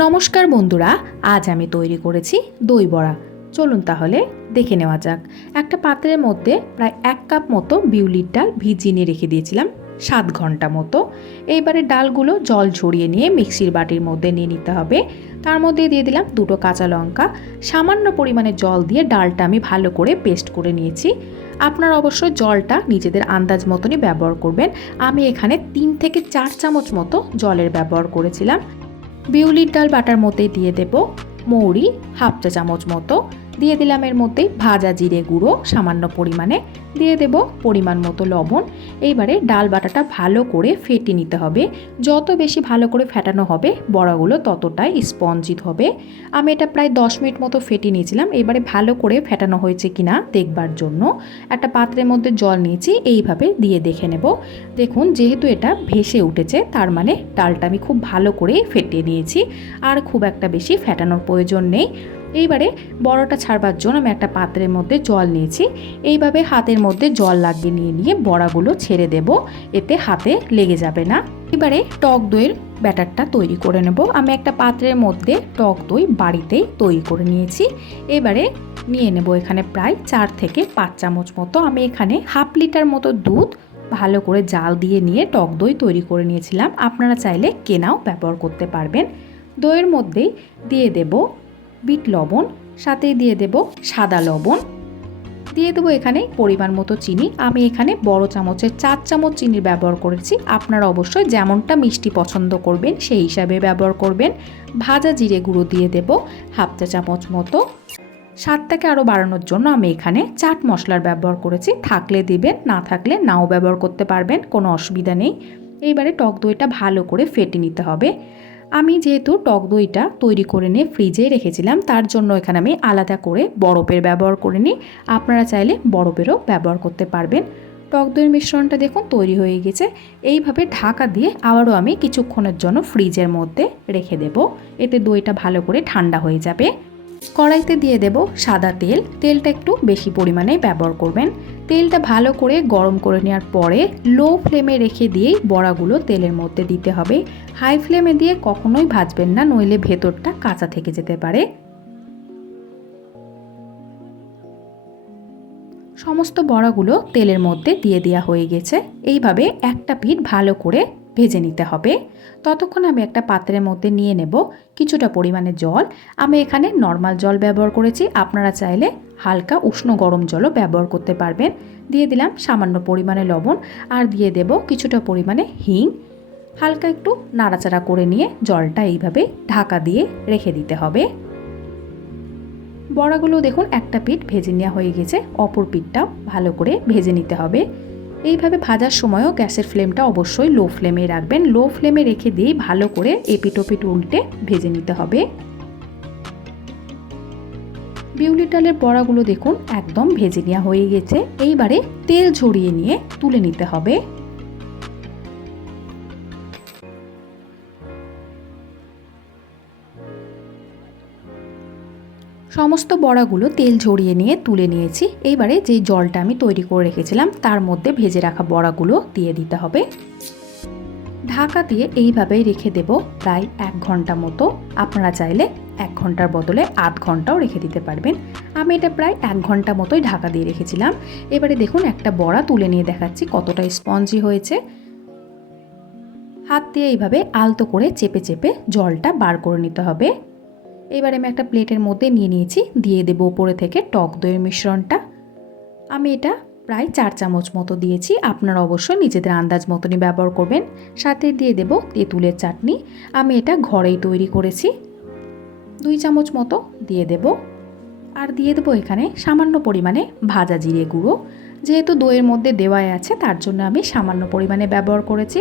নমস্কার বন্ধুরা, আজ আমি তৈরি করেছি দই বড়া। চলুন তাহলে দেখে নেওয়া যাক। একটা পাত্রের মধ্যে প্রায় 1 কাপ মতো বিউলির ডাল ভিজিয়ে নিয়ে রেখে দিয়েছিলাম 7 ঘন্টা মতো। এইবারে ডালগুলো জল ঝরিয়ে নিয়ে মিক্সির বাটির মধ্যে নিয়ে নিতে হবে। তার মধ্যে দিয়ে দিলাম 2টো কাঁচা লঙ্কা। সামান্য পরিমাণে জল দিয়ে ডালটা আমি ভালো করে পেস্ট করে নিয়েছি। আপনারা অবশ্যই জলটা নিজেদের আন্দাজ মতনই ব্যবহার করবেন। আমি এখানে 3 থেকে 4 চামচ মতো জলের ব্যবহার করেছিলাম। বিউলির ডাল বাটার মধ্যে দিয়ে দেব মৌরি হাফ চা চামচ মতো, দিয়ে দিলাম এর মধ্যে ভাজা জিরে গুঁড়ো সামান্য পরিমাণে, দিয়ে দেব পরিমাণ মতো লবণ। এইবারে ডাল বাটাটা ভালো করে ফেটে নিতে হবে। যত বেশি ভালো করে ফেটানো হবে বড়াগুলো ততটাই স্পঞ্জি হবে। আমি এটা প্রায় 10 মিনিট মতো ফেটে নিয়েছিলাম। এবারে ভালো করে ফেটানো হয়েছে কিনা দেখবার জন্য একটা পাত্রের মধ্যে জল নিয়েছি, এইভাবে দিয়ে দেখে নেব। দেখুন যেহেতু এটা ভেসে উঠেছে তার মানে ডালটা আমি খুব ভালো করে ফেটিয়ে নিয়েছি, আর খুব একটা বেশি ফেটানোর প্রয়োজন নেই। এইবারে বড়াটা ছাড়বার জন্য আমি একটা পাত্রের মধ্যে জল নিয়েছি। এইভাবে হাতের মধ্যে জল লাগিয়ে নিয়ে বড়াগুলো ছেড়ে দেব, এতে হাতে লেগে যাবে না। এবারে টক দইয়ের ব্যাটারটা তৈরি করে নেব। আমি একটা পাত্রের মধ্যে টক দই বাড়িতেই তৈরি করে নিয়েছি। এবারে নিয়ে নেব এখানে প্রায় 4 থেকে 5 চামচ মতো। আমি এখানে হাফ লিটার মতো দুধ ভালো করে জাল দিয়ে নিয়ে টক দই তৈরি করে নিয়েছিলাম। আপনারা চাইলে কেনাও ব্যবহার করতে পারবেন। দইয়ের মধ্যেই দিয়ে দেব বিট লবণ, সাথে দিয়ে দেব সাদা লবণ, দিয়ে দেবো এখানে পরিমাণ মতো চিনি। আমি এখানে বড় চামচের 4 চামচ চিনির ব্যবহার করেছি। আপনারা অবশ্যই যেমনটা মিষ্টি পছন্দ করবেন সেই হিসাবে ব্যবহার করবেন। ভাজা জিরে গুঁড়ো দিয়ে দেব হাফ চা চামচ মতো। স্বাদটাকে আরও বাড়ানোর জন্য আমি এখানে চাট মশলার ব্যবহার করেছি। থাকলে দিবেন, না থাকলে নাও ব্যবহার করতে পারবেন, কোনো অসুবিধা নেই। এইবারে টক দইটা ভালো করে ফেটে নিতে হবে। আমি যেহেতু টক দইটা তৈরি করে নিয়ে ফ্রিজে রেখেছিলাম, তার জন্য এখানে আমি আলাদা করে বরফের ব্যবহার করে নিই। আপনারা চাইলে বরফেরও ব্যবহার করতে পারবেন। টক দইয়ের মিশ্রণটা দেখুন তৈরি হয়ে গেছে। এইভাবে ঢাকা দিয়ে আবারও আমি কিছুক্ষণের জন্য ফ্রিজের মধ্যে রেখে দেব, এতে দইটা ভালো করে ঠান্ডা হয়ে যাবে। কড়াইতে দিয়ে দেব সাদা তেল। তেলটা একটু বেশি পরিমাণে ব্যবহার করবেন। তেলটা ভালো করে গরম করে নেওয়ার পরে লো ফ্লেমে রেখে দিয়েই বড়াগুলো তেলের মধ্যে দিতে হবে। হাই ফ্লেমে দিয়ে কখনোই ভাজবেন না, নইলে ভেতরটা কাঁচা থেকে যেতে পারে। সমস্ত বড়াগুলো তেলের মধ্যে দিয়ে দেওয়া হয়ে গেছে। এইভাবে একটা পিঠ ভালো করে ভেজে নিতে হবে। ততক্ষণ আমি একটা পাত্রের মধ্যে নিয়ে নেব কিছুটা পরিমাণে জল। আমি এখানে নর্মাল জল ব্যবহার করেছি, আপনারা চাইলে হালকা উষ্ণ গরম জলও ব্যবহার করতে পারবেন। দিয়ে দিলাম সামান্য পরিমাণে লবণ, আর দিয়ে দেব কিছুটা পরিমাণে হিং। হালকা একটু নাড়াচাড়া করে নিয়ে জলটা এইভাবে ঢাকা দিয়ে রেখে দিতে হবে। বড়াগুলো দেখুন একটা পিঠ ভেজে নেওয়া হয়ে গেছে, অপর পিঠটাও ভালো করে ভেজে নিতে হবে। এইভাবে ভাজার সময়ও গ্যাসের ফ্লেমটা অবশ্যই লো ফ্লেমে রাখবেন। লো ফ্লেমে রেখে দিয়েই ভালো করে এপিট ওপিট উল্টে ভেজে নিতে হবে। বিউলির ডালের বড়াগুলো দেখুন একদম ভেজে নেওয়া হয়ে গেছে। এইবারে তেল ঝরিয়ে নিয়ে তুলে নিতে হবে। সমস্ত বড়াগুলো তেল ঝরিয়ে নিয়ে তুলে নিয়েছি। এইবারে যে জলটা আমি তৈরি করে রেখেছিলাম তার মধ্যে ভেজে রাখা বড়াগুলো দিয়ে দিতে হবে। ঢাকা দিয়ে এইভাবেই রেখে দেব প্রায় 1 ঘন্টা মতো। আপনারা চাইলে 1 ঘন্টার বদলে আধ ঘন্টাও রেখে দিতে পারবেন। আমি এটা প্রায় 1 ঘন্টা মতোই ঢাকা দিয়ে রেখেছিলাম। এবারে দেখুন একটা বড়া তুলে নিয়ে দেখাচ্ছি কতটা স্পঞ্জি হয়েছে। হাত দিয়ে এইভাবে আলতো করে চেপে চেপে জলটা বার করে নিতে হবে। এবারে আমি একটা প্লেটের মধ্যে নিয়ে নিয়েছি, দিয়ে দেব উপরে থেকে টক দইয়ের মিশ্রণটা। আমি এটা প্রায় 4 চামচ মতো দিয়েছি, আপনারা অবশ্যই নিজেদের আন্দাজ মতনই ব্যবহার করবেন। সাথে দিয়ে দেব তেঁতুলের চাটনি। আমি এটা ঘরেই তৈরি করেছি, 2 চামচ মতো দিয়ে দেব। আর দিয়ে দেবো এখানে সামান্য পরিমাণে ভাজা জিরে গুঁড়ো। যেহেতু দইয়ের মধ্যে দেওয়াই আছে তার জন্য আমি সামান্য পরিমাণে ব্যবহার করেছি।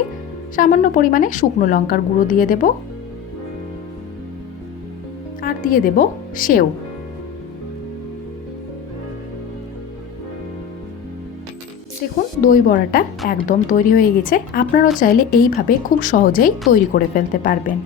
সামান্য পরিমাণে শুকনো লঙ্কার গুঁড়ো দিয়ে দেব, আর দিয়ে দেব সেও। দেখুন দই বড়াটা একদম তৈরি হয়ে গেছে। আপনারাও চাইলে এইভাবে খুব সহজেই তৈরি করে ফেলতে পারবেন।